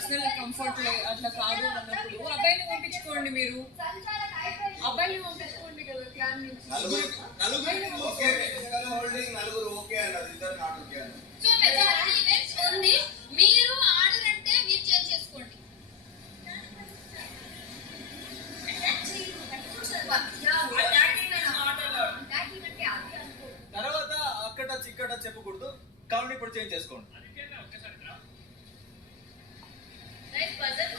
Personal comfort అట్లా కాదు అన్నప్పుడు అబ్బాయిని పంపించుకోండి. మీరు అబ్బాయిని పంపించుకోండి కదా క్లాన్ నుంచి. సో మెజారిటీ ఈవెంట్స్ ఉంది. మీరు ఆర్డర్ అంటే మీరు చేంజ్ చేసుకోండి. తర్వాత అక్కడ చిక్కడ చెప్పకూడదు కాబట్టి ఇప్పుడు చేంజ్ చేసుకోండి. Right buzzer